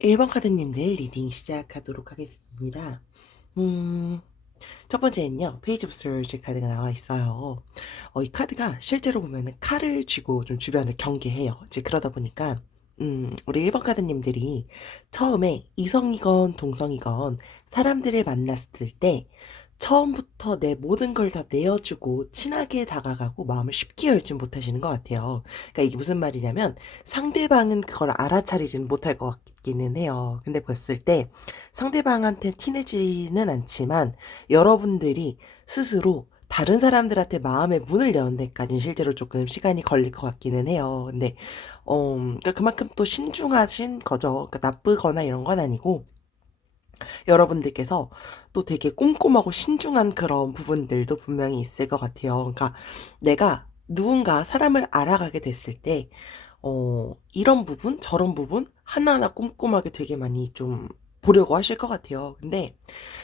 1번 카드님들 리딩 시작하도록 하겠습니다. 첫 번째는요, 페이지 오브 스워즈 카드가 나와 있어요. 이 카드가 실제로 보면은 칼을 쥐고 좀 주변을 경계해요. 이제 그러다 보니까, 우리 1번 카드님들이 처음에 이성이건 동성이건 사람들을 만났을 때 처음부터 내 모든 걸 다 내어주고 친하게 다가가고 마음을 쉽게 열진 못하시는 것 같아요. 그러니까 이게 무슨 말이냐면 상대방은 그걸 알아차리지는 못할 것 같기는 해요. 근데 봤을 때 상대방한테 티내지는 않지만 여러분들이 스스로 다른 사람들한테 마음의 문을 여는 데까지는 실제로 조금 시간이 걸릴 것 같기는 해요. 근데 그러니까 그만큼 또 신중하신 거죠. 그러니까 나쁘거나 이런 건 아니고 여러분들께서 또 되게 꼼꼼하고 신중한 그런 부분들도 분명히 있을 것 같아요. 그러니까 내가 누군가 사람을 알아가게 됐을 때, 이런 부분, 저런 부분, 하나하나 꼼꼼하게 되게 많이 좀 보려고 하실 것 같아요. 근데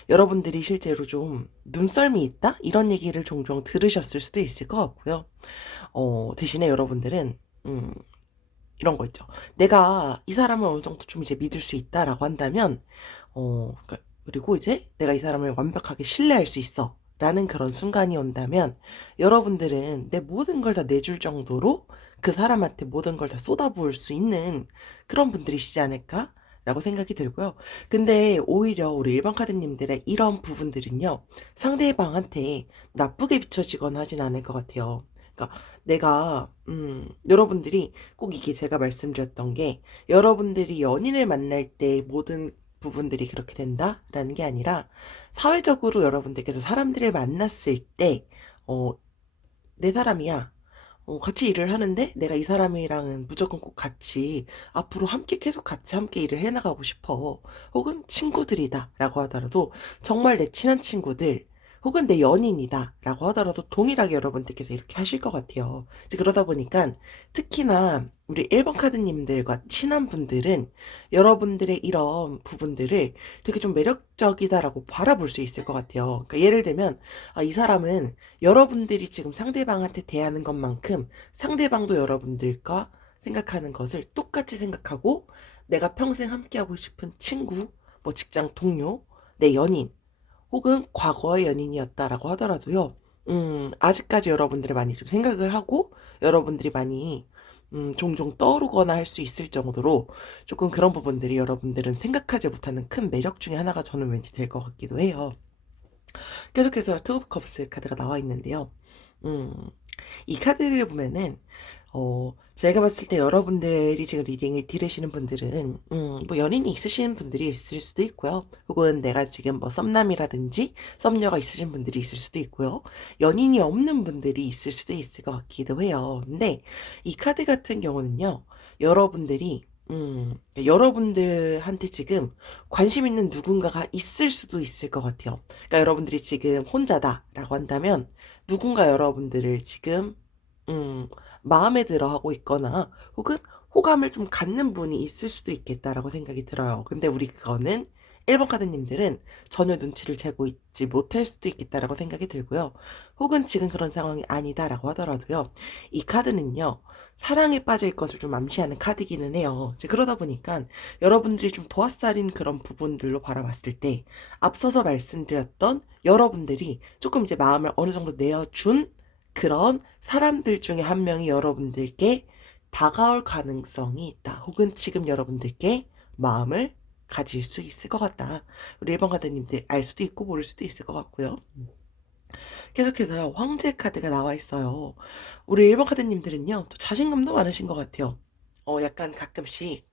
여러분들이 실제로 좀 눈썰미 있다? 이런 얘기를 종종 들으셨을 수도 있을 것 같고요. 대신에 여러분들은, 이런 거 있죠. 내가 이 사람을 어느 정도 좀 이제 믿을 수 있다라고 한다면, 그리고 이제 내가 이 사람을 완벽하게 신뢰할 수 있어. 라는 그런 순간이 온다면, 여러분들은 내 모든 걸 다 내줄 정도로 그 사람한테 모든 걸 다 쏟아부을 수 있는 그런 분들이시지 않을까? 라고 생각이 들고요. 근데 오히려 우리 일반 카드님들의 이런 부분들은요, 상대방한테 나쁘게 비춰지거나 하진 않을 것 같아요. 그러니까 내가, 여러분들이 꼭 이게 제가 말씀드렸던 게, 여러분들이 연인을 만날 때 모든 부분들이 그렇게 된다라는 게 아니라, 사회적으로 여러분들께서 사람들을 만났을 때, 어, 내 사람이야. 같이 일을 하는데 내가 이 사람이랑은 무조건 꼭 같이 앞으로 함께 계속 같이 함께 일을 해나가고 싶어. 혹은 친구들이다 라고 하더라도 정말 내 친한 친구들 혹은 내 연인이다 라고 하더라도 동일하게 여러분들께서 이렇게 하실 것 같아요. 이제 그러다 보니까 특히나 우리 1번 카드님들과 친한 분들은 여러분들의 이런 부분들을 되게 좀 매력적이다라고 바라볼 수 있을 것 같아요. 그러니까 예를 들면 이 사람은 여러분들이 지금 상대방한테 대하는 것만큼 상대방도 여러분들과 생각하는 것을 똑같이 생각하고 내가 평생 함께하고 싶은 친구, 뭐 직장 동료, 내 연인, 혹은 과거의 연인이었다라고 하더라도요, 아직까지 여러분들을 많이 좀 생각을 하고 여러분들이 많이 종종 떠오르거나 할 수 있을 정도로 조금 그런 부분들이 여러분들은 생각하지 못하는 큰 매력 중에 하나가 저는 왠지 될 것 같기도 해요. 계속해서 투 오브 컵스 카드가 나와 있는데요. 음, 이 카드를 보면은 제가 봤을 때 여러분들이 지금 리딩을 들으시는 분들은 뭐 연인이 있으신 분들이 있을 수도 있고요. 혹은 내가 지금 뭐 썸남이라든지 썸녀가 있으신 분들이 있을 수도 있고요. 연인이 없는 분들이 있을 수도 있을 것 같기도 해요. 근데 이 카드 같은 경우는요. 여러분들한테 지금 관심 있는 누군가가 있을 수도 있을 것 같아요. 그러니까 여러분들이 지금 혼자다라고 한다면 누군가 여러분들을 지금 음, 마음에 들어 하고 있거나 혹은 호감을 좀 갖는 분이 있을 수도 있겠다라고 생각이 들어요. 근데 우리 그거는 1번 카드님들은 전혀 눈치를 채고 있지 못할 수도 있겠다라고 생각이 들고요. 혹은 지금 그런 상황이 아니다라고 하더라도요. 이 카드는요. 사랑에 빠질 것을 좀 암시하는 카드기는 해요. 이제 그러다 보니까 여러분들이 좀 도화살인 그런 부분들로 바라봤을 때 앞서서 말씀드렸던 여러분들이 조금 이제 마음을 어느 정도 내어준 그런 사람들 중에 한 명이 여러분들께 다가올 가능성이 있다. 혹은 지금 여러분들께 마음을 가질 수 있을 것 같다. 우리 1번 카드님들 알 수도 있고 모를 수도 있을 것 같고요. 계속해서요. 황제 카드가 나와 있어요. 우리 1번 카드님들은요. 또 자신감도 많으신 것 같아요. 약간 가끔씩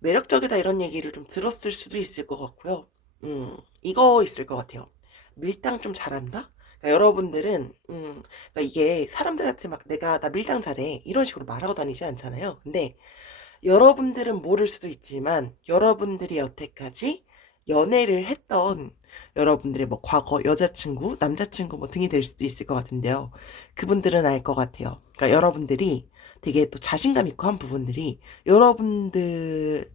매력적이다 이런 얘기를 좀 들었을 수도 있을 것 같고요. 이거 있을 것 같아요. 밀당 좀 잘한다? 그러니까 여러분들은, 그러니까 이게 사람들한테 막 내가, 나 밀당 잘해. 이런 식으로 말하고 다니지 않잖아요. 근데 여러분들은 모를 수도 있지만, 여러분들이 여태까지 연애를 했던 여러분들의 뭐 과거 여자친구, 남자친구 뭐 등이 될 수도 있을 것 같은데요. 그분들은 알 것 같아요. 그러니까 여러분들이 되게 또 자신감 있고 한 부분들이 여러분들을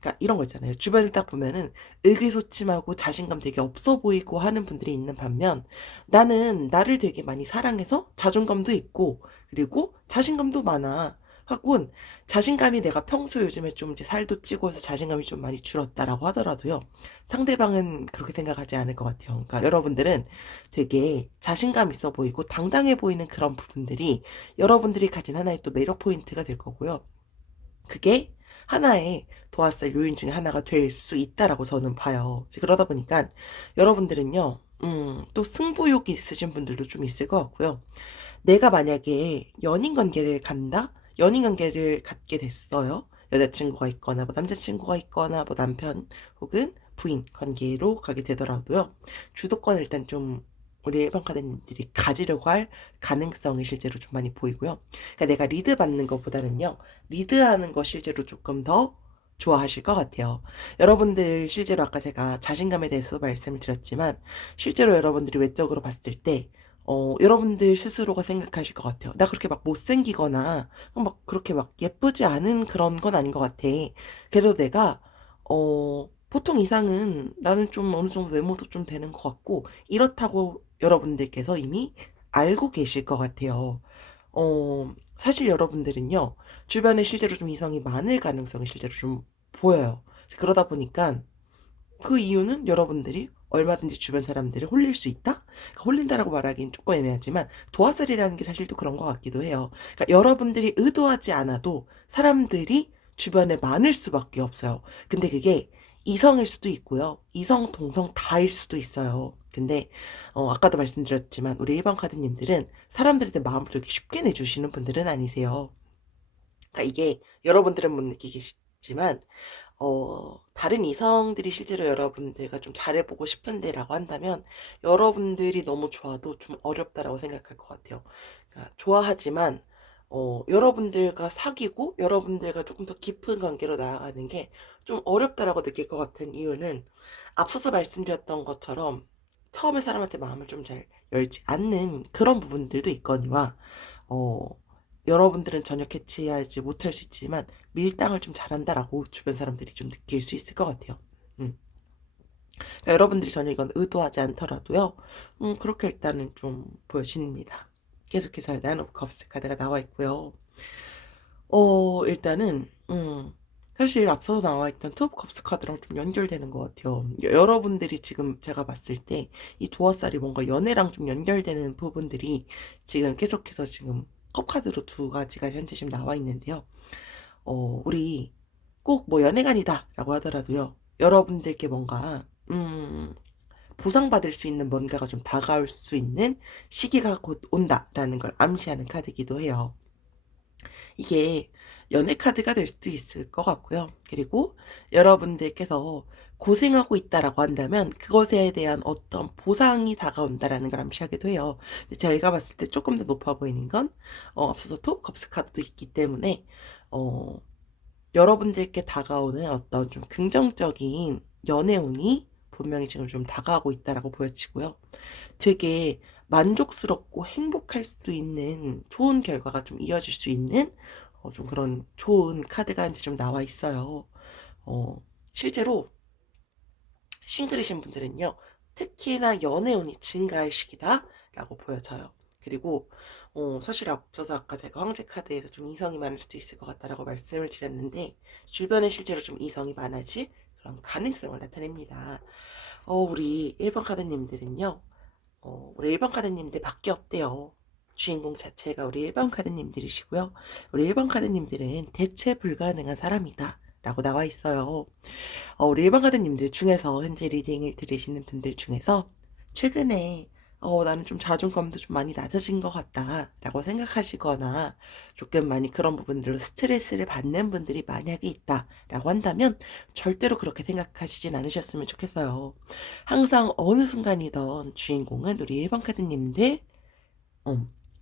그러니까 이런 거 있잖아요. 주변을 딱 보면은 의기소침하고 자신감 되게 없어 보이고 하는 분들이 있는 반면 나는 나를 되게 많이 사랑해서 자존감도 있고 그리고 자신감도 많아. 하곤 자신감이 내가 평소 요즘에 좀 이제 살도 찌고 해서 자신감이 좀 많이 줄었다라고 하더라도요. 상대방은 그렇게 생각하지 않을 것 같아요. 그러니까 여러분들은 되게 자신감 있어 보이고 당당해 보이는 그런 부분들이 여러분들이 가진 하나의 또 매력 포인트가 될 거고요. 그게 하나의 도화살 요인 중에 하나가 될 수 있다라고 저는 봐요. 그러다 보니까 여러분들은요, 또 승부욕이 있으신 분들도 좀 있을 것 같고요. 내가 만약에 연인 관계를 간다? 연인 관계를 갖게 됐어요. 여자친구가 있거나, 뭐 남자친구가 있거나, 뭐 남편 혹은 부인 관계로 가게 되더라도요. 주도권을 일단 좀 우리 일반 카드님들이 가지려고 할 가능성이 실제로 좀 많이 보이고요. 그러니까 내가 리드 받는 것보다는요, 리드하는 거 실제로 조금 더 좋아하실 것 같아요. 여러분들 실제로 아까 제가 자신감에 대해서 말씀을 드렸지만, 실제로 여러분들이 외적으로 봤을 때, 여러분들 스스로가 생각하실 것 같아요. 나 그렇게 막 못생기거나, 막 그렇게 막 예쁘지 않은 그런 건 아닌 것 같아. 그래도 내가, 보통 이상은 나는 좀 어느 정도 외모도 좀 되는 것 같고, 이렇다고 여러분들께서 이미 알고 계실 것 같아요. 사실 여러분들은요, 주변에 실제로 좀 이성이 많을 가능성이 실제로 좀 보여요. 그러다 보니까 그 이유는 여러분들이 얼마든지 주변 사람들을 홀릴 수 있다? 그러니까 홀린다라고 말하기는 조금 애매하지만 도화살이라는 게 사실 또 그런 것 같기도 해요. 그러니까 여러분들이 의도하지 않아도 사람들이 주변에 많을 수밖에 없어요. 근데 그게 이성일 수도 있고요. 이성, 동성 다일 수도 있어요. 근데 아까도 말씀드렸지만 우리 일반 카드님들은 사람들한테 마음을 그렇게 쉽게 내주시는 분들은 아니세요. 그러니까 이게 여러분들은 못 느끼겠지만 다른 이성들이 실제로 여러분들과 좀 잘해보고 싶은데라고 한다면 여러분들이 너무 좋아도 좀 어렵다라고 생각할 것 같아요. 그러니까 좋아하지만 여러분들과 사귀고 여러분들과 조금 더 깊은 관계로 나아가는 게 좀 어렵다라고 느낄 것 같은 이유는 앞서서 말씀드렸던 것처럼 처음에 사람한테 마음을 좀 잘 열지 않는 그런 부분들도 있거니와 어, 여러분들은 전혀 캐치하지 못할 수 있지만 밀당을 좀 잘한다라고 주변 사람들이 좀 느낄 수 있을 것 같아요. 음. 그러니까 여러분들이 전혀 이건 의도하지 않더라도요. 그렇게 일단은 좀 보여집니다. 계속해서 나인 오브 컵스 카드가 나와 있고요. 일단은 사실 앞서서 나와 있던 투 오브 컵스 카드랑 좀 연결되는 것 같아요. 여러분들이 지금 제가 봤을 때 이 도화살이 뭔가 연애랑 좀 연결되는 부분들이 지금 계속해서 지금 컵 카드로 두 가지가 현재 지금 나와 있는데요. 우리 꼭 뭐 연애관이다라고 하더라도요. 여러분들께 뭔가 보상받을 수 있는 뭔가가 좀 다가올 수 있는 시기가 곧 온다라는 걸 암시하는 카드이기도 해요. 이게 연애 카드가 될 수도 있을 것 같고요. 그리고 여러분들께서 고생하고 있다라고 한다면 그것에 대한 어떤 보상이 다가온다라는 걸 암시하기도 해요. 근데 저희가 봤을 때 조금 더 높아 보이는 건 앞서서 투 컵스 카드도 있기 때문에 어, 여러분들께 다가오는 어떤 좀 긍정적인 연애운이 분명히 지금 좀 다가오고 있다라고 보여지고요. 되게 만족스럽고 행복할 수 있는 좋은 결과가 좀 이어질 수 있는 좀 그런 좋은 카드가 이제 좀 나와 있어요. 어, 실제로 싱글이신 분들은요, 특히나 연애운이 증가할 시기다라고 보여져요. 그리고 사실 앞서서 아까 제가 황제 카드에서 좀 이성이 많을 수도 있을 것 같다라고 말씀을 드렸는데 주변에 실제로 좀 이성이 많아질 그런 가능성을 나타냅니다. 우리 1번 카드님들은요, 우리 1번 카드님들 밖에 없대요. 주인공 자체가 우리 1번 카드님들이시고요. 우리 1번 카드님들은 대체 불가능한 사람이다. 라고 나와 있어요. 우리 일반 가드님들 중에서 현재 리딩을 들으시는 분들 중에서 최근에 나는 좀 자존감도 좀 많이 낮아진 것 같다 라고 생각하시거나 조금 많이 그런 부분들로 스트레스를 받는 분들이 만약에 있다 라고 한다면 절대로 그렇게 생각하시진 않으셨으면 좋겠어요. 항상 어느 순간이던 주인공은 우리 일반 카드님들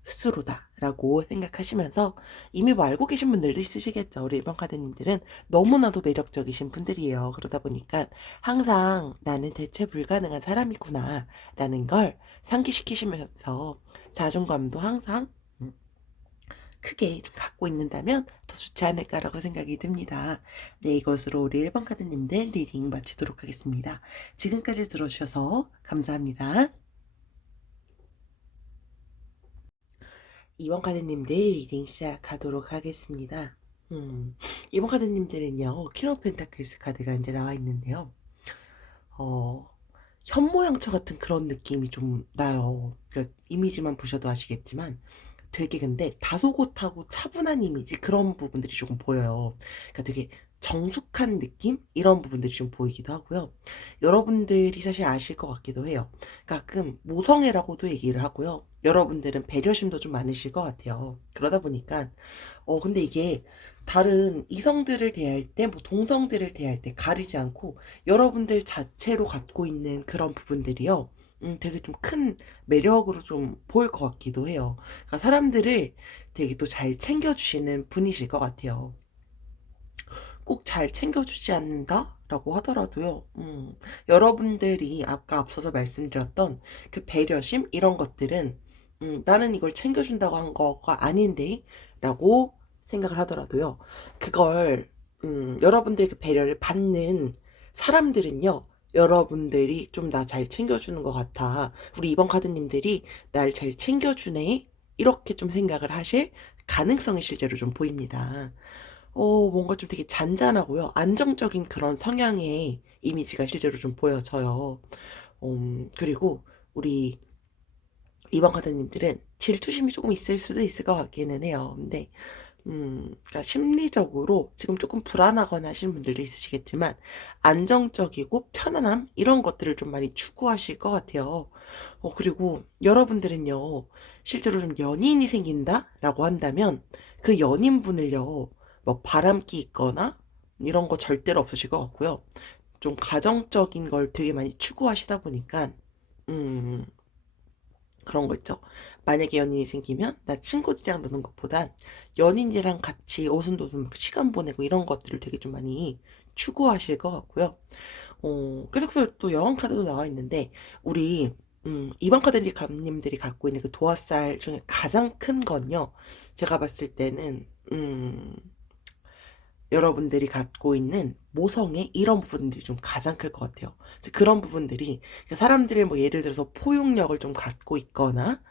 스스로다라고 생각하시면서 이미 뭐 알고 계신 분들도 있으시겠죠. 우리 일반 카드님들은 너무나도 매력적이신 분들이에요. 그러다 보니까 항상 나는 대체 불가능한 사람이구나 라는 걸 상기시키시면서 자존감도 항상 크게 좀 갖고 있는다면 더 좋지 않을까라고 생각이 듭니다. 네, 이것으로 우리 1번 카드님들 리딩 마치도록 하겠습니다. 지금까지 들어주셔서 감사합니다. 이번 카드님들 리딩 시작하도록 하겠습니다. 이번 카드님들은요, 퀸 오브 펜타클스 카드가 이제 나와 있는데요. 현모양처 같은 그런 느낌이 좀 나요. 그러니까 이미지만 보셔도 아시겠지만 되게 근데 다소곳하고 차분한 이미지 그런 부분들이 조금 보여요. 그러니까 되게 정숙한 느낌? 이런 부분들이 좀 보이기도 하고요. 여러분들이 사실 아실 것 같기도 해요. 가끔 모성애라고도 얘기를 하고요. 여러분들은 배려심도 좀 많으실 것 같아요. 그러다 보니까 근데 이게 다른 이성들을 대할 때, 뭐 동성들을 대할 때 가리지 않고 여러분들 자체로 갖고 있는 그런 부분들이요. 되게 좀 큰 매력으로 좀 보일 것 같기도 해요. 그러니까 사람들을 되게 또 잘 챙겨주시는 분이실 것 같아요. 꼭 잘 챙겨주지 않는다라고 하더라도요. 여러분들이 아까 앞서서 말씀드렸던 그 배려심 이런 것들은 나는 이걸 챙겨준다고 한 거가 아닌데 라고 생각을 하더라도요. 그걸 여러분들의 그 배려를 받는 사람들은요. 여러분들이 좀 나 잘 챙겨주는 것 같아. 우리 이번 카드님들이 날 잘 챙겨주네. 이렇게 좀 생각을 하실 가능성이 실제로 좀 보입니다. 뭔가 좀 되게 잔잔하고요. 안정적인 그런 성향의 이미지가 실제로 좀 보여져요. 그리고 우리 이번 카드님들은 질투심이 조금 있을 수도 있을 것 같기는 해요. 근데, 그러니까 심리적으로 지금 조금 불안하거나 하시는 분들도 있으시겠지만, 안정적이고 편안함, 이런 것들을 좀 많이 추구하실 것 같아요. 그리고 여러분들은요, 실제로 좀 연인이 생긴다라고 한다면, 그 연인분을요, 뭐 바람기 있거나, 이런 거 절대로 없으실 것 같고요. 좀 가정적인 걸 되게 많이 추구하시다 보니까, 음, 그런 거 있죠. 만약에 연인이 생기면 나 친구들이랑 노는 것보단 연인이랑 같이 오순도순 막 시간 보내고 이런 것들을 되게 좀 많이 추구하실 것 같고요. 계속해서 또 여왕 카드도 나와 있는데 우리 이번 카드들이 감님들이 갖고 있는 그 도화살 중에 가장 큰 건요. 제가 봤을 때는 여러분들이 갖고 있는 모성애 이런 부분들이 좀 가장 클 것 같아요. 그런 부분들이 그러니까 사람들의 뭐 예를 들어서 포용력을 좀 갖고 있거나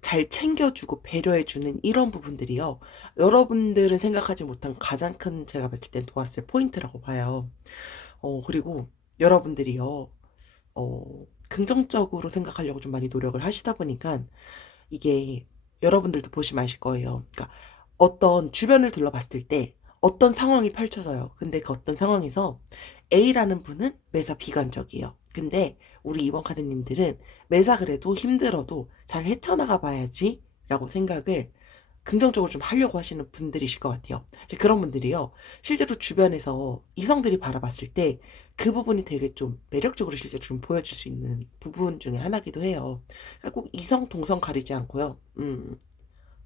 잘 챙겨주고 배려해주는 이런 부분들이요. 여러분들은 생각하지 못한 가장 큰 제가 봤을 땐 도왔을 포인트라고 봐요. 그리고 여러분들이요. 긍정적으로 생각하려고 좀 많이 노력을 하시다 보니까 이게 여러분들도 보시면 아실 거예요. 그러니까 어떤 주변을 둘러봤을 때 어떤 상황이 펼쳐져요. 근데 그 어떤 상황에서 A라는 분은 매사 비관적이에요. 근데 우리 이번 카드님들은 매사 그래도 힘들어도 잘 헤쳐나가 봐야지 라고 생각을 긍정적으로 좀 하려고 하시는 분들이실 것 같아요. 이제 그런 분들이요. 실제로 주변에서 이성들이 바라봤을 때 그 부분이 되게 좀 매력적으로 실제로 좀 보여질 수 있는 부분 중에 하나기도 해요. 그러니까 꼭 이성, 동성 가리지 않고요.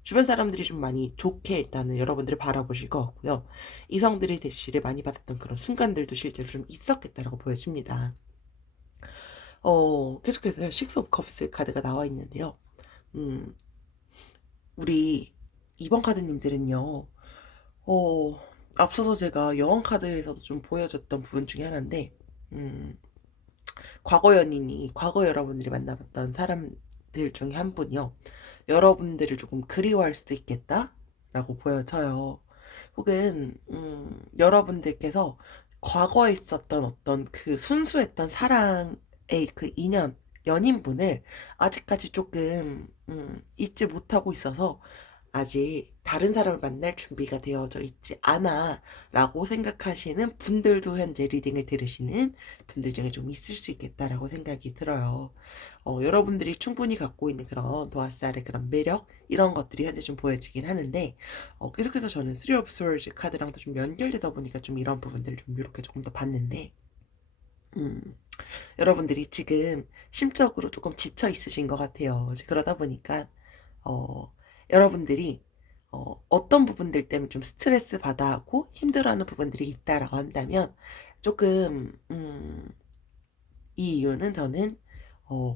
주변 사람들이 좀 많이 좋게 일단은 여러분들을 바라보실 것 같고요. 이성들의 대시를 많이 받았던 그런 순간들도 실제로 좀 있었겠다라고 보여집니다. 계속해서 식스 오브 컵스 카드가 나와 있는데요. 음, 우리 이번 카드님들은요. 앞서서 제가 여왕 카드에서도 좀 보여줬던 부분 중에 하나인데, 음, 과거 연인이, 과거 여러분들이 만나봤던 사람들 중에 한 분이요. 여러분들을 조금 그리워할 수도 있겠다라고 보여져요. 혹은, 여러분들께서 과거에 있었던 어떤 그 순수했던 사랑의 그 인연, 연인분을 아직까지 조금, 잊지 못하고 있어서 아직 다른 사람을 만날 준비가 되어져 있지 않아 라고 생각하시는 분들도 현재 리딩을 들으시는 분들 중에 좀 있을 수 있겠다라고 생각이 들어요. 여러분들이 충분히 갖고 있는 그런 도화살의 그런 매력 이런 것들이 현재 좀 보여지긴 하는데 계속해서 저는 쓰리 오브 스월즈 카드랑도 좀 연결되다 보니까 좀 이런 부분들을 좀 이렇게 조금 더 봤는데 음, 여러분들이 지금 심적으로 조금 지쳐 있으신 것 같아요. 그러다 보니까 여러분들이 어떤 부분들 때문에 좀 스트레스 받아하고 힘들어하는 부분들이 있다라고 한다면 조금 이 이유는 저는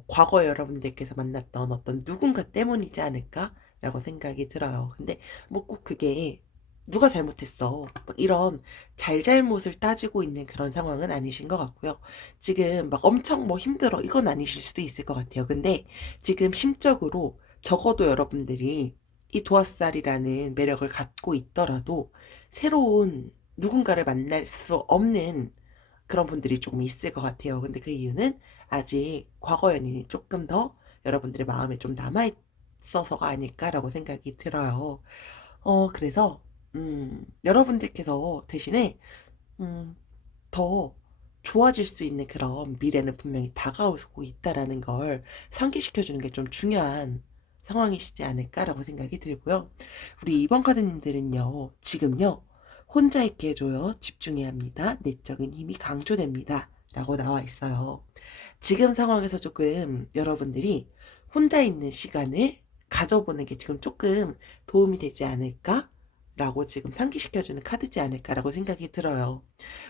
과거 여러분들께서 만났던 어떤 누군가 때문이지 않을까라고 생각이 들어요. 근데 뭐 꼭 그게 누가 잘못했어. 막 이런 잘잘못을 따지고 있는 그런 상황은 아니신 것 같고요. 지금 막 엄청 뭐 힘들어. 이건 아니실 수도 있을 것 같아요. 근데 지금 심적으로 적어도 여러분들이 이 도화살이라는 매력을 갖고 있더라도 새로운 누군가를 만날 수 없는 그런 분들이 조금 있을 것 같아요. 근데 그 이유는 아직 과거 연인이 조금 더 여러분들의 마음에 좀 남아있어서가 아닐까라고 생각이 들어요. 그래서, 여러분들께서 대신에, 음, 더 좋아질 수 있는 그런 미래는 분명히 다가오고 있다라는 걸 상기시켜주는 게 좀 중요한 상황이시지 않을까라고 생각이 들고요. 우리 2번 카드님들은요, 지금요, 혼자 있게 해줘요. 집중해야 합니다. 내적인 힘이 강조됩니다. 라고 나와 있어요. 지금 상황에서 조금 여러분들이 혼자 있는 시간을 가져보는 게 지금 조금 도움이 되지 않을까? 라고 지금 상기시켜주는 카드지 않을까라고 생각이 들어요.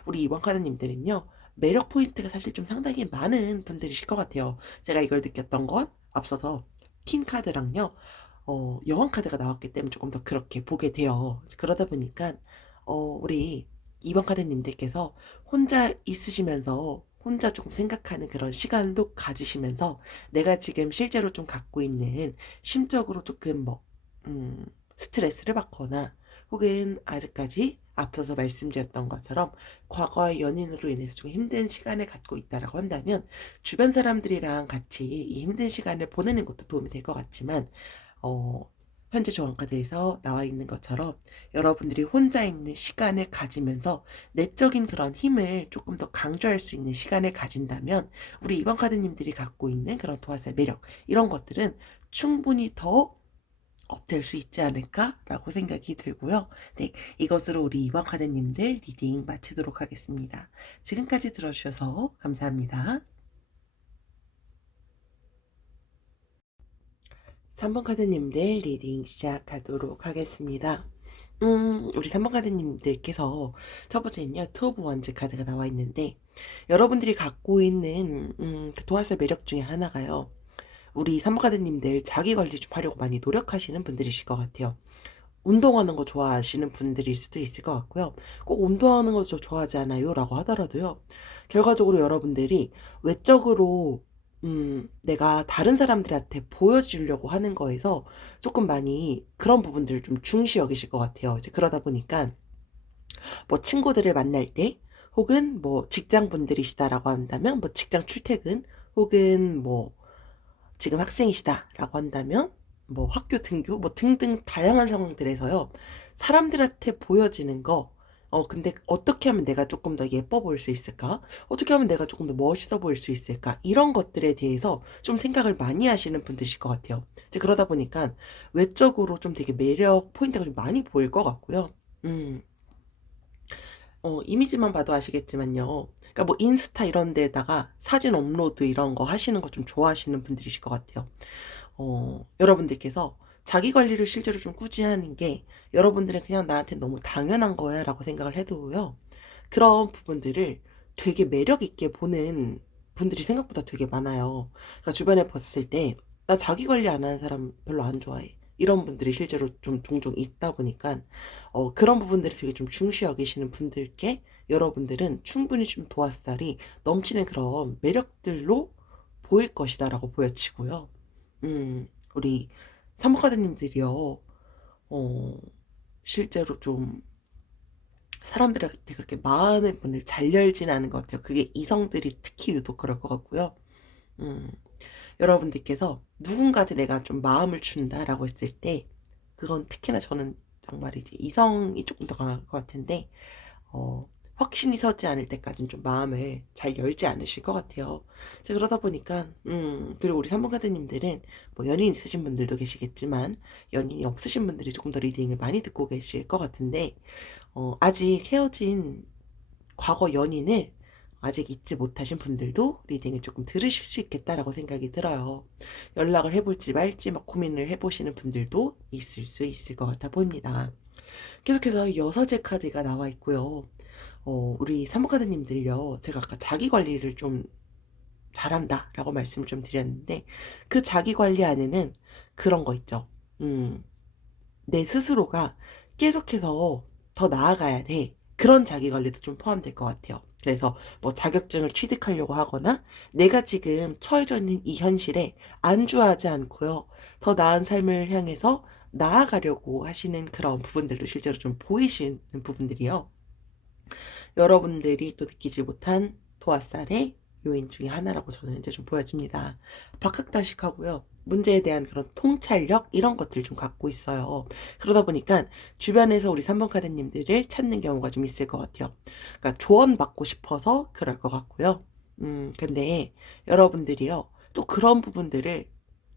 우리 이번 카드님들은요, 매력 포인트가 사실 좀 상당히 많은 분들이실 것 같아요. 제가 이걸 느꼈던 건 앞서서 퀸 카드랑요, 여왕 카드가 나왔기 때문에 조금 더 그렇게 보게 돼요. 그러다 보니까, 우리 2번 카드님들께서 혼자 있으시면서 혼자 조금 생각하는 그런 시간도 가지시면서 내가 지금 실제로 좀 갖고 있는 심적으로 조금 스트레스를 받거나 혹은 아직까지 앞서서 말씀드렸던 것처럼 과거의 연인으로 인해서 좀 힘든 시간을 갖고 있다라고 한다면 주변 사람들이랑 같이 이 힘든 시간을 보내는 것도 도움이 될 것 같지만 현재 조언카드에서 나와 있는 것처럼 여러분들이 혼자 있는 시간을 가지면서 내적인 그런 힘을 조금 더 강조할 수 있는 시간을 가진다면 우리 이번 카드님들이 갖고 있는 그런 도화살 매력 이런 것들은 충분히 더 업될 수 있지 않을까라고 생각이 들고요. 네, 이것으로 우리 이번 카드님들 리딩 마치도록 하겠습니다. 지금까지 들어주셔서 감사합니다. 3번 카드님들 리딩 시작하도록 하겠습니다. 우리 3번 카드님들께서 첫 번째는요, 투 오브 원즈 카드가 나와 있는데, 여러분들이 갖고 있는, 그 도화살 매력 중에 하나가요. 우리 3번 카드님들 자기 관리 좀 하려고 많이 노력하시는 분들이실 것 같아요. 운동하는 거 좋아하시는 분들일 수도 있을 것 같고요. 꼭 운동하는 거 저 좋아하지 않아요 라고 하더라도요. 결과적으로 여러분들이 외적으로 내가 다른 사람들한테 보여주려고 하는 거에서 조금 많이 그런 부분들을 좀 중시 여기실 것 같아요. 이제 그러다 보니까 뭐 친구들을 만날 때 혹은 뭐 직장분들이시다라고 한다면 뭐 직장 출퇴근 혹은 뭐 지금 학생이시다라고 한다면 뭐 학교 등교 뭐 등등 다양한 상황들에서요. 사람들한테 보여지는 거 근데 어떻게 하면 내가 조금 더 예뻐 보일 수 있을까? 어떻게 하면 내가 조금 더 멋있어 보일 수 있을까? 이런 것들에 대해서 좀 생각을 많이 하시는 분들이실 것 같아요. 이제 그러다 보니까 외적으로 좀 되게 매력 포인트가 좀 많이 보일 것 같고요. 이미지만 봐도 아시겠지만요. 그러니까 뭐 인스타 이런 데다가 사진 업로드 이런 거 하시는 거 좀 좋아하시는 분들이실 것 같아요. 여러분들께서 자기 관리를 실제로 좀 꾸준히 하는 게 여러분들은 그냥 나한테 너무 당연한 거야 라고 생각을 해도요. 그런 부분들을 되게 매력 있게 보는 분들이 생각보다 되게 많아요. 그러니까 주변에 봤을 때 나 자기 관리 안 하는 사람 별로 안 좋아해. 이런 분들이 실제로 좀 종종 있다 보니까 그런 부분들을 되게 좀 중시 여기시는 분들께 여러분들은 충분히 좀 도화살이 넘치는 그런 매력들로 보일 것이다라고 보여지고요. 우리 사모카드님들이요, 실제로 좀 사람들한테 그렇게 마음의 문을 잘 열진 않은 것 같아요. 그게 이성들이 특히 유독 그럴 것 같고요. 음, 여러분들께서 누군가한테 내가 좀 마음을 준다라고 했을 때, 그건 특히나 저는 정말 이제 이성이 조금 더 강할 것 같은데, 확신이 서지 않을 때까지는 좀 마음을 잘 열지 않으실 것 같아요. 이제 그러다 보니까, 그리고 우리 3번 카드님들은 뭐 연인 있으신 분들도 계시겠지만, 연인이 없으신 분들이 조금 더 리딩을 많이 듣고 계실 것 같은데, 아직 헤어진 과거 연인을 아직 잊지 못하신 분들도 리딩을 조금 들으실 수 있겠다라고 생각이 들어요. 연락을 해볼지 말지 막 고민을 해보시는 분들도 있을 수 있을 것 같아 보입니다. 계속해서 여서제 카드가 나와 있고요. 우리 사모카드님들요. 제가 아까 자기 관리를 좀 잘한다 라고 말씀을 좀 드렸는데 그 자기 관리 안에는 그런 거 있죠. 내 스스로가 계속해서 더 나아가야 돼. 그런 자기 관리도 좀 포함될 것 같아요. 그래서 뭐 자격증을 취득하려고 하거나 내가 지금 처해져 있는 이 현실에 안주하지 않고요. 더 나은 삶을 향해서 나아가려고 하시는 그런 부분들도 실제로 좀 보이시는 부분들이요. 여러분들이 또 느끼지 못한 도화살의 요인 중에 하나라고 저는 이제 좀 보여집니다. 박학다식하고요. 문제에 대한 그런 통찰력 이런 것들을 좀 갖고 있어요. 그러다 보니까 주변에서 우리 3번 카드님들을 찾는 경우가 좀 있을 것 같아요. 그러니까 조언받고 싶어서 그럴 것 같고요. 근데 여러분들이요. 또 그런 부분들을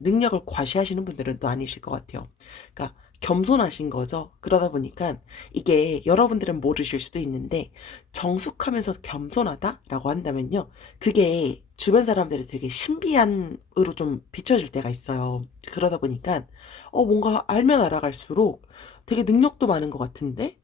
능력을 과시하시는 분들은 또 아니실 것 같아요. 그러니까 겸손하신 거죠. 그러다 보니까 이게 여러분들은 모르실 수도 있는데 정숙하면서 겸손하다라고 한다면요. 그게 주변 사람들이 되게 신비한으로 좀 비춰질 때가 있어요. 그러다 보니까 뭔가 알면 알아갈수록 되게 능력도 많은 것 같은데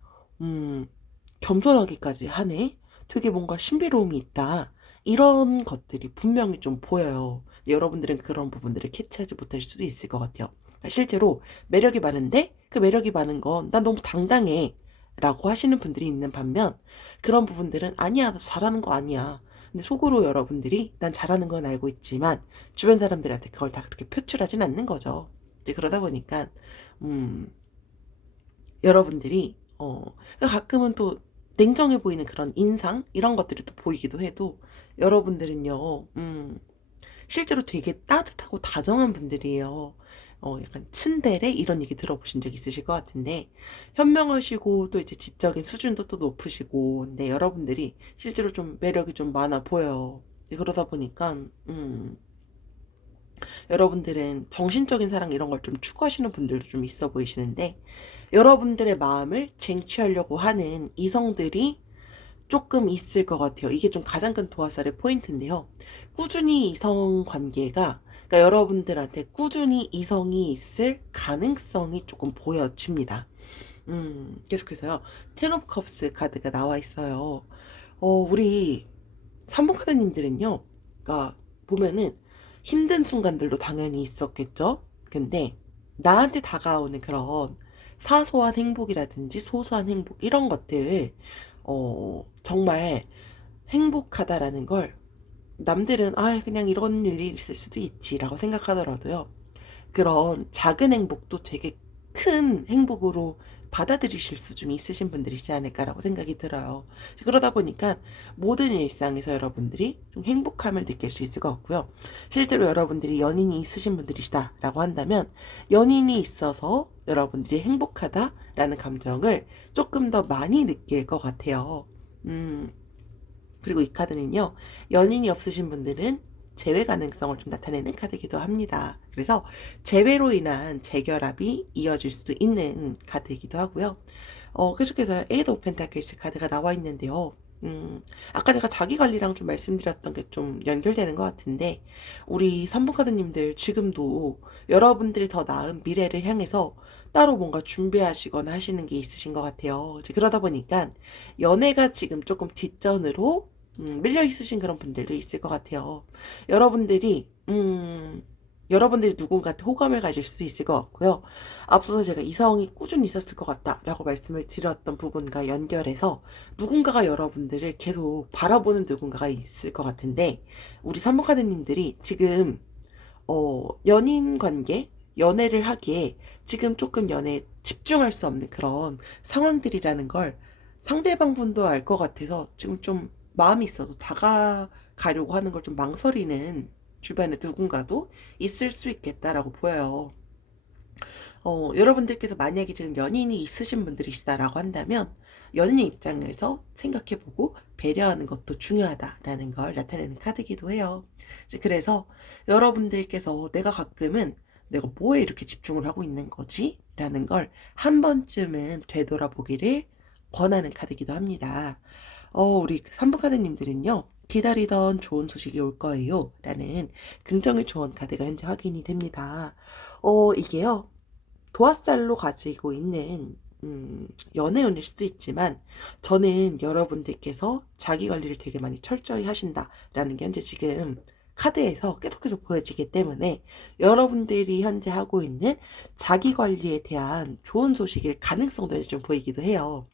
겸손하기까지 하네. 되게 뭔가 신비로움이 있다. 이런 것들이 분명히 좀 보여요. 여러분들은 그런 부분들을 캐치하지 못할 수도 있을 것 같아요. 실제로 매력이 많은데 그 매력이 많은 건 난 너무 당당해 라고 하시는 분들이 있는 반면 그런 부분들은 아니야 나 잘하는 거 아니야. 근데 속으로 여러분들이 난 잘하는 건 알고 있지만 주변 사람들한테 그걸 다 그렇게 표출하진 않는 거죠. 이제 그러다 보니까 여러분들이 가끔은 또 냉정해 보이는 그런 인상 이런 것들이 또 보이기도 해도 여러분들은요 실제로 되게 따뜻하고 다정한 분들이에요. 약간 츤데레 이런 얘기 들어보신 적 있으실 것 같은데 현명하시고 또 이제 지적인 수준도 또 높으시고 근데 여러분들이 실제로 좀 매력이 좀 많아 보여요. 그러다 보니까 여러분들은 정신적인 사랑 이런 걸 좀 추구하시는 분들도 좀 있어 보이시는데 여러분들의 마음을 쟁취하려고 하는 이성들이 조금 있을 것 같아요. 이게 좀 가장 큰 도화살의 포인트인데요. 꾸준히 이성 관계가 그러니까 여러분들한테 꾸준히 이성이 있을 가능성이 조금 보여집니다. 계속해서요. 텐 오브 컵스 카드가 나와 있어요. 우리 3번 카드님들은요. 그러니까 보면은 힘든 순간들도 당연히 있었겠죠. 근데 나한테 다가오는 그런 사소한 행복이라든지 소소한 행복 이런 것들 정말 행복하다라는 걸 남들은 그냥 이런 일이 있을 수도 있지라고 생각하더라도요. 그런 작은 행복도 되게 큰 행복으로 받아들이실 수 좀 있으신 분들이지 않을까라고 생각이 들어요. 그러다 보니까 모든 일상에서 여러분들이 좀 행복함을 느낄 수 있을 것 같고요. 실제로 여러분들이 연인이 있으신 분들이시다라고 한다면 연인이 있어서 여러분들이 행복하다라는 감정을 조금 더 많이 느낄 것 같아요. 그리고 이 카드는요, 연인이 없으신 분들은 재회 가능성을 좀 나타내는 카드이기도 합니다. 그래서 재회로 인한 재결합이 이어질 수도 있는 카드이기도 하고요. 계속해서 에이드 오브 펜타클스 카드가 나와 있는데요. 아까 제가 자기관리랑 좀 말씀드렸던 게 좀 연결되는 것 같은데, 우리 3번 카드님들 지금도 여러분들이 더 나은 미래를 향해서 따로 뭔가 준비하시거나 하시는 게 있으신 것 같아요. 이제 그러다 보니까 연애가 지금 조금 뒷전으로 밀려 있으신 그런 분들도 있을 것 같아요. 여러분들이 여러분들이 누군가한테 호감을 가질 수 있을 것 같고요. 앞서서 제가 이성이 꾸준히 있었을 것 같다라고 말씀을 드렸던 부분과 연결해서 누군가가 여러분들을 계속 바라보는 누군가가 있을 것 같은데 우리 3번 카드님들이 지금 연인 관계, 연애를 하기에 지금 조금 연애에 집중할 수 없는 그런 상황들이라는 걸 상대방 분도 알 것 같아서 지금 좀 마음이 있어도 다가가려고 하는 걸 좀 망설이는 주변에 누군가도 있을 수 있겠다라고 보여요. 여러분들께서 만약에 지금 연인이 있으신 분들이시다라고 한다면 연인의 입장에서 생각해보고 배려하는 것도 중요하다라는 걸 나타내는 카드이기도 해요. 그래서 여러분들께서 내가 가끔은 내가 뭐에 이렇게 집중을 하고 있는 거지? 라는 걸 한 번쯤은 되돌아보기를 권하는 카드이기도 합니다. 우리 3번 카드님들은요. 기다리던 좋은 소식이 올 거예요. 라는 긍정의 조언 카드가 현재 확인이 됩니다. 이게요. 도화살로 가지고 있는 연애운일 수도 있지만 저는 여러분들께서 자기 관리를 되게 많이 철저히 하신다라는 게 현재 지금 카드에서 계속해서 보여지기 때문에 여러분들이 현재 하고 있는 자기 관리에 대한 좋은 소식일 가능성도 좀 보이기도 해요.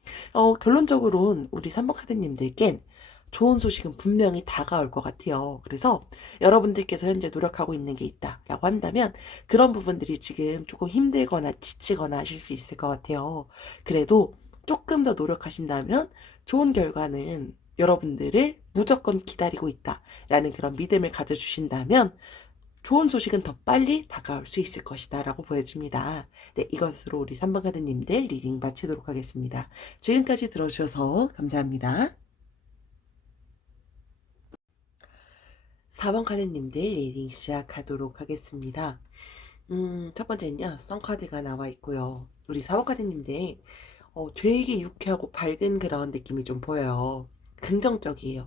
결론적으로는 우리 3번 카드님들께 좋은 소식은 분명히 다가올 것 같아요. 그래서 여러분들께서 현재 노력하고 있는 게 있다라고 한다면 그런 부분들이 지금 조금 힘들거나 지치거나 하실 수 있을 것 같아요. 그래도 조금 더 노력하신다면 좋은 결과는 여러분들을 무조건 기다리고 있다라는 그런 믿음을 가져주신다면 좋은 소식은 더 빨리 다가올 수 있을 것이다 라고 보여집니다. 네, 이것으로 우리 3번 카드님들 리딩 마치도록 하겠습니다. 지금까지 들어주셔서 감사합니다. 4번 카드님들 리딩 시작하도록 하겠습니다. 첫 번째는요, 썬카드가 나와 있고요. 우리 4번 카드님들 되게 유쾌하고 밝은 그런 느낌이 좀 보여요. 긍정적이에요.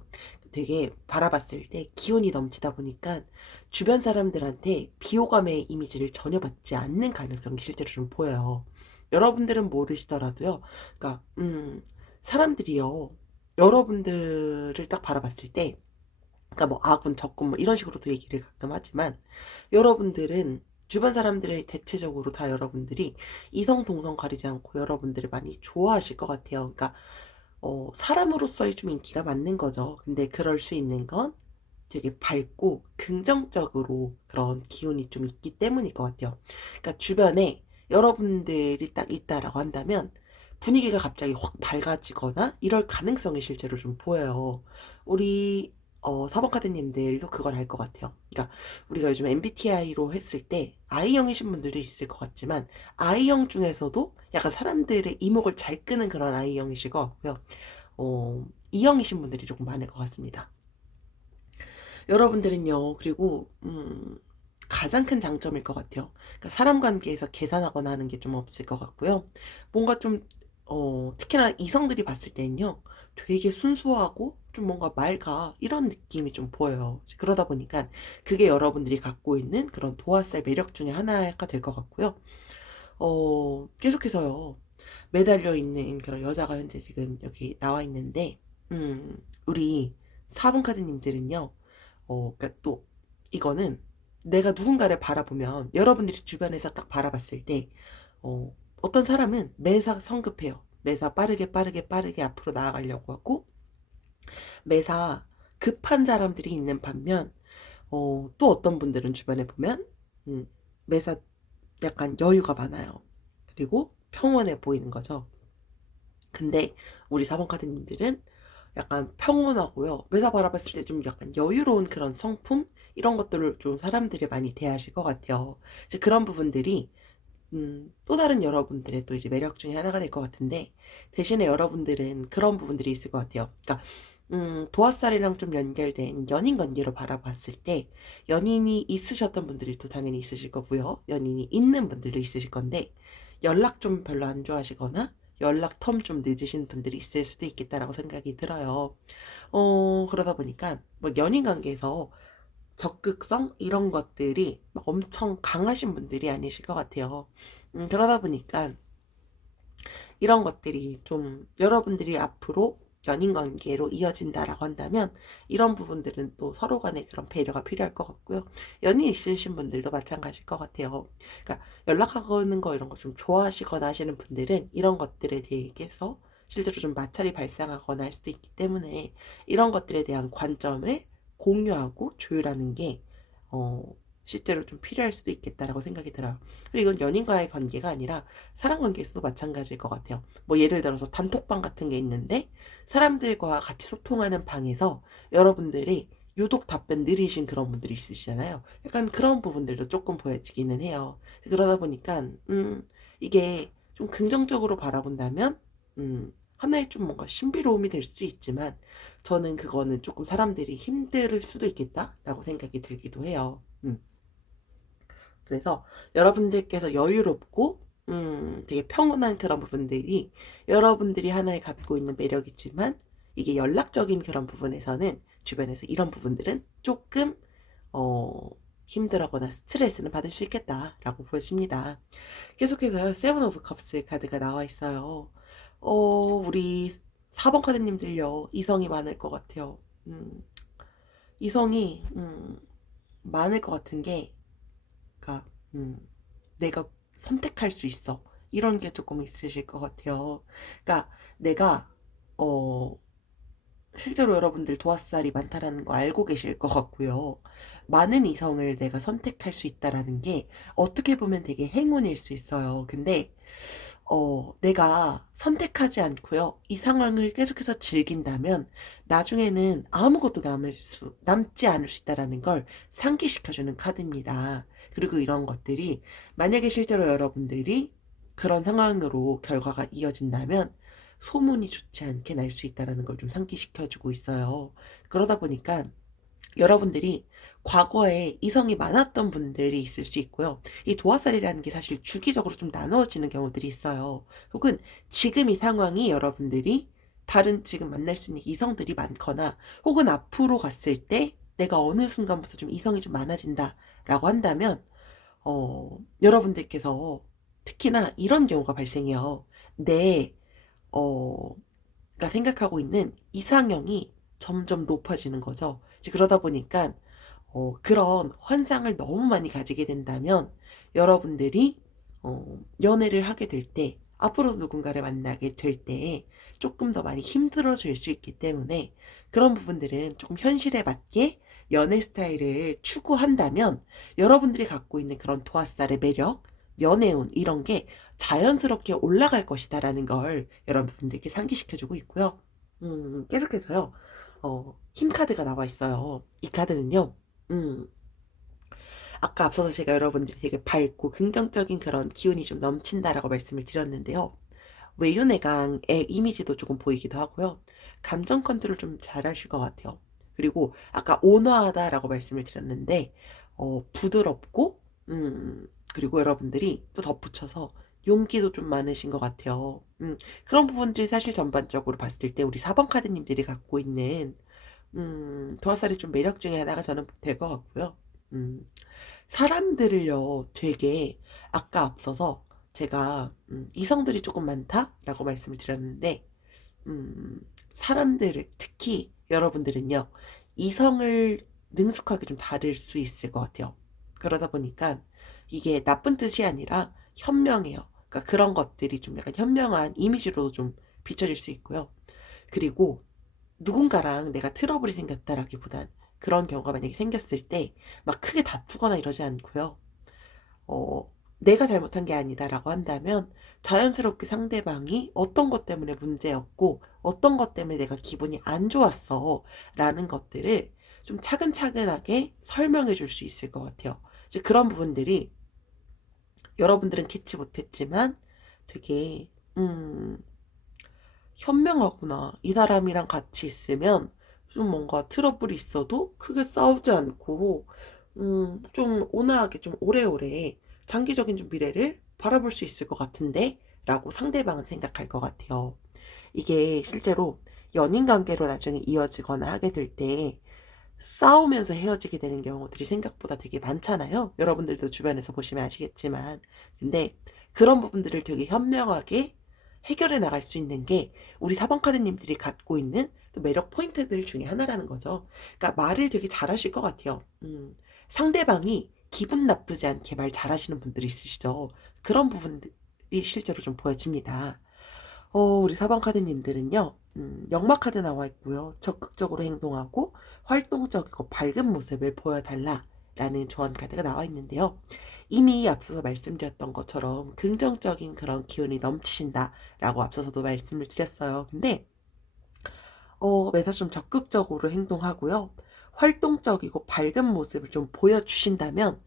되게 바라봤을 때 기운이 넘치다 보니까 주변 사람들한테 비호감의 이미지를 전혀 받지 않는 가능성이 실제로 좀 보여요. 여러분들은 모르시더라도요. 그러니까 사람들이요. 여러분들을 딱 바라봤을 때 그러니까 뭐 아군, 적군 뭐 이런 식으로도 얘기를 가끔 하지만 여러분들은 주변 사람들을 대체적으로 다 여러분들이 이성 동성 가리지 않고 여러분들을 많이 좋아하실 것 같아요. 그러니까 사람으로서의 좀 인기가 많는 거죠. 근데 그럴 수 있는 건 되게 밝고 긍정적으로 그런 기운이 좀 있기 때문일 것 같아요. 그러니까 주변에 여러분들이 딱 있다라고 한다면 분위기가 갑자기 확 밝아지거나 이럴 가능성이 실제로 좀 보여요. 우리 4번 카드님들도 그걸 알 것 같아요. 그러니까 우리가 요즘 MBTI로 했을 때 I형이신 분들도 있을 것 같지만 I형 중에서도 약간 사람들의 이목을 잘 끄는 그런 I형이실 것 같고요. E형이신 분들이 조금 많을 것 같습니다. 여러분들은요, 그리고, 가장 큰 장점일 것 같아요. 그러니까 사람 관계에서 계산하거나 하는 게 좀 없을 것 같고요. 뭔가 좀, 특히나 이성들이 봤을 때는요, 되게 순수하고 좀 뭔가 맑아. 이런 느낌이 좀 보여요. 그러다 보니까 그게 여러분들이 갖고 있는 그런 도화살 매력 중에 하나가 될 것 같고요. 계속해서요, 매달려 있는 그런 여자가 현재 지금 여기 나와 있는데, 우리 4번 카드님들은요, 그러니까 또 이거는 내가 누군가를 바라보면 여러분들이 주변에서 딱 바라봤을 때 어떤 사람은 매사 성급해요. 매사 빠르게 빠르게 빠르게 앞으로 나아가려고 하고 매사 급한 사람들이 있는 반면 또 어떤 분들은 주변에 보면 음, 매사 약간 여유가 많아요. 그리고 평온해 보이는 거죠. 근데 우리 4번 카드님들은 약간 평온하고요. 매사 바라봤을 때 좀 약간 여유로운 그런 성품? 이런 것들을 좀 사람들이 많이 대하실 것 같아요. 이제 그런 부분들이 또 다른 여러분들의 또 이제 매력 중에 하나가 될 것 같은데 대신에 여러분들은 그런 부분들이 있을 것 같아요. 그러니까 도화살이랑 좀 연결된 연인 관계로 바라봤을 때 연인이 있으셨던 분들이 또 당연히 있으실 거고요. 연인이 있는 분들도 있으실 건데 연락 좀 별로 안 좋아하시거나 연락 텀 좀 늦으신 분들이 있을 수도 있겠다라고 생각이 들어요. 그러다 보니까 뭐 연인 관계에서 적극성 이런 것들이 막 엄청 강하신 분들이 아니실 것 같아요. 그러다 보니까 이런 것들이 좀 여러분들이 앞으로 연인 관계로 이어진다라고 한다면 이런 부분들은 또 서로 간의 그런 배려가 필요할 것 같고요. 연인 있으신 분들도 마찬가지일 것 같아요. 그러니까 연락하는 거 이런 거 좀 좋아하시거나 하시는 분들은 이런 것들에 대해서 실제로 좀 마찰이 발생하거나 할 수도 있기 때문에 이런 것들에 대한 관점을 공유하고 조율하는 게 어, 실제로 좀 필요할 수도 있겠다라고 생각이 들어요. 그리고 이건 연인과의 관계가 아니라 사람 관계에서도 마찬가지일 것 같아요. 뭐 예를 들어서 단톡방 같은 게 있는데 사람들과 같이 소통하는 방에서 여러분들이 유독 답변 느리신 그런 분들이 있으시잖아요. 약간 그런 부분들도 조금 보여지기는 해요. 그러다 보니까 이게 좀 긍정적으로 바라본다면 하나의 좀 뭔가 신비로움이 될 수도 있지만 저는 그거는 조금 사람들이 힘들 수도 있겠다라고 생각이 들기도 해요. 그래서 여러분들께서 여유롭고 되게 평온한 그런 부분들이 여러분들이 하나에 갖고 있는 매력이지만 이게 연락적인 그런 부분에서는 주변에서 이런 부분들은 조금 어, 힘들어하거나 스트레스는 받을 수 있겠다라고 보여집니다. 계속해서요. 세븐 오브 컵스 카드가 나와 있어요. 우리 4번 카드님들요. 이성이 많을 것 같아요. 이성이 많을 것 같은 게 그러니까 내가 선택할 수 있어. 이런 게 조금 있으실 것 같아요. 그러니까 내가 어 실제로 여러분들 도화살이 많다라는 거 알고 계실 것 같고요. 많은 이성을 내가 선택할 수 있다라는 게 어떻게 보면 되게 행운일 수 있어요. 근데 내가 선택하지 않고요. 이 상황을 계속해서 즐긴다면 나중에는 아무것도 남지 않을 수 있다라는 걸 상기시켜주는 카드입니다. 그리고 이런 것들이 만약에 실제로 여러분들이 그런 상황으로 결과가 이어진다면 소문이 좋지 않게 날 수 있다라는 걸 좀 상기시켜주고 있어요. 그러다 보니까 여러분들이 과거에 이성이 많았던 분들이 있을 수 있고요. 이 도화살이라는 게 사실 주기적으로 좀 나누어지는 경우들이 있어요. 혹은 지금 이 상황이 여러분들이 다른 지금 만날 수 있는 이성들이 많거나 혹은 앞으로 갔을 때 내가 어느 순간부터 좀 이성이 좀 많아진다라고 한다면 여러분들께서 특히나 이런 경우가 발생해요. 내 가 생각하고 있는 이상형이 점점 높아지는 거죠. 이제 그러다 보니까 그런 환상을 너무 많이 가지게 된다면 여러분들이 연애를 하게 될 때, 앞으로 누군가를 만나게 될 때 조금 더 많이 힘들어질 수 있기 때문에 그런 부분들은 조금 현실에 맞게 연애 스타일을 추구한다면 여러분들이 갖고 있는 그런 도화살의 매력, 연애운 이런 게 자연스럽게 올라갈 것이다라는 걸 여러분들께 상기시켜주고 있고요. 계속해서요. 힘 카드가 나와 있어요. 이 카드는요. 아까 앞서서 제가 여러분들이 되게 밝고 긍정적인 그런 기운이 좀 넘친다라고 말씀을 드렸는데요. 외유내강의 이미지도 조금 보이기도 하고요. 감정 컨트롤 좀 잘하실 것 같아요. 그리고 아까 온화하다라고 말씀을 드렸는데 부드럽고 그리고 여러분들이 또 덧붙여서 용기도 좀 많으신 것 같아요. 그런 부분들이 사실 전반적으로 봤을 때 우리 4번 카드님들이 갖고 있는 도화살이 좀 매력 중에 하나가 저는 될 것 같고요. 음, 사람들을요, 되게, 아까 앞서서 제가, 이성들이 조금 많다라고 말씀을 드렸는데, 사람들을, 특히 여러분들은요, 이성을 능숙하게 좀 다룰 수 있을 것 같아요. 그러다 보니까 이게 나쁜 뜻이 아니라 현명해요. 그러니까 그런 것들이 좀 약간 현명한 이미지로도 좀 비춰질 수 있고요. 그리고 누군가랑 내가 트러블이 생겼다라기보단 그런 경우가 만약에 생겼을 때 막 크게 다투거나 이러지 않고요. 내가 잘못한 게 아니다라고 한다면 자연스럽게 상대방이 어떤 것 때문에 문제였고 어떤 것 때문에 내가 기분이 안 좋았어 라는 것들을 좀 차근차근하게 설명해 줄 수 있을 것 같아요. 이제 그런 부분들이 여러분들은 캐치 못했지만 되게 현명하구나. 이 사람이랑 같이 있으면 좀 뭔가 트러블이 있어도 크게 싸우지 않고, 좀 온화하게 좀 오래오래 장기적인 좀 미래를 바라볼 수 있을 것 같은데? 라고 상대방은 생각할 것 같아요. 이게 실제로 연인 관계로 나중에 이어지거나 하게 될 때 싸우면서 헤어지게 되는 경우들이 생각보다 되게 많잖아요. 여러분들도 주변에서 보시면 아시겠지만. 근데 그런 부분들을 되게 현명하게 해결해 나갈 수 있는 게 우리 4번 카드님들이 갖고 있는 또 매력 포인트들 중에 하나라는 거죠. 그러니까 말을 되게 잘하실 것 같아요. 상대방이 기분 나쁘지 않게 말 잘하시는 분들이 있으시죠. 그런 부분들이 실제로 좀 보여집니다. 우리 4번 카드님들은요, 역마 카드 나와 있고요. 적극적으로 행동하고 활동적이고 밝은 모습을 보여달라. 라는 조언 카드가 나와 있는데요. 이미 앞서서 말씀드렸던 것처럼 긍정적인 그런 기운이 넘치신다. 라고 앞서서도 말씀을 드렸어요. 근데, 매사 좀 적극적으로 행동하고요. 활동적이고 밝은 모습을 좀 보여주신다면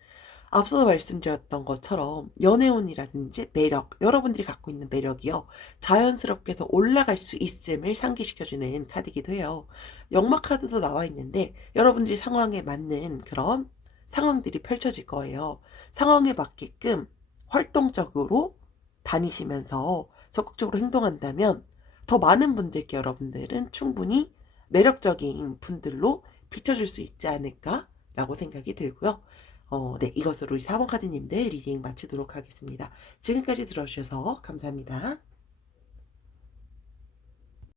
앞서서 말씀드렸던 것처럼 연애운이라든지 매력, 여러분들이 갖고 있는 매력이요. 자연스럽게 더 올라갈 수 있음을 상기시켜주는 카드이기도 해요. 역마 카드도 나와 있는데 여러분들이 상황에 맞는 그런 상황들이 펼쳐질 거예요. 상황에 맞게끔 활동적으로 다니시면서 적극적으로 행동한다면 더 많은 분들께 여러분들은 충분히 매력적인 분들로 비춰줄 수 있지 않을까라고 생각이 들고요. 네, 이것으로 우리 4번 카드님들 리딩 마치도록 하겠습니다. 지금까지 들어주셔서 감사합니다.